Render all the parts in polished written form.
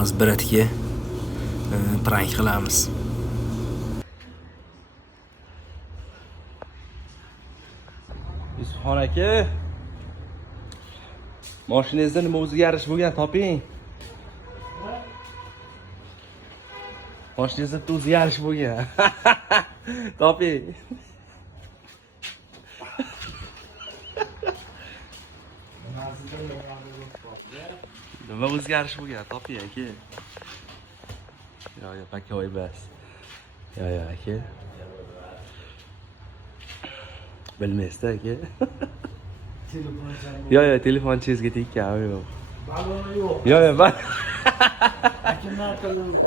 hozir Biratga prank qilamiz. Yusufxon aka, mashinangizda nima o'zgarish bo'lgan, toping. Mashinangizda o'zgarish bo'lgan. Toping. Nima o'zgarish bo'lgan, toping aka. Yo, pakoy bas. Yo, aka. Bilmaysiz aka. Yo, telefonchingizni tekkan yo'q. Baloni yo'q. Yo, bak. Kimlar qildi?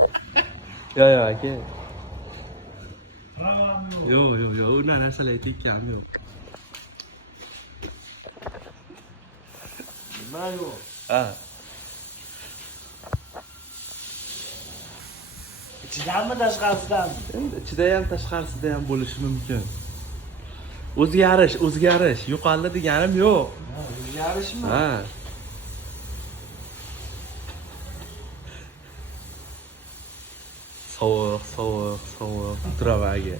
Yo, aka. Baloni yo'q. Yo, unaqa narsalar tekkan yo'q. Nima yo'q? Ha. Ichidanmi tashqarisidanmi? Endi ichida ham tashqarisida ham bo'lishi mumkin. O'zgarish. Yo'qoldi deganim yo'q. O'zgarishmi? Ha. Sovuq. Turavaga.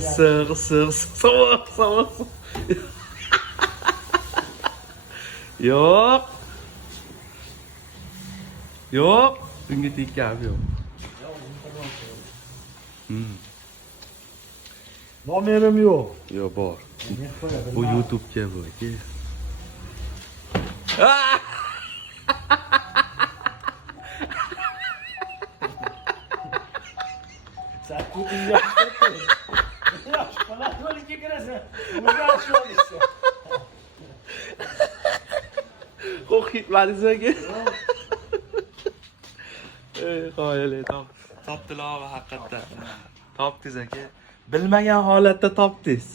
Issiq, sovuq. Yo'q. Bunga tekkan yo'q. Nomerim yo'q. Yo, bor. Bu YouTube'ga bu aka. Sen kutunga chiqib. Yo'q, mana yo'lga kirasan. O'zgarish yo'q işte. Qo'rqitmadingiz aka. Qoyili topdilar haqiqatdan. Topdingiz aka. Bilmagan holatda topdingiz.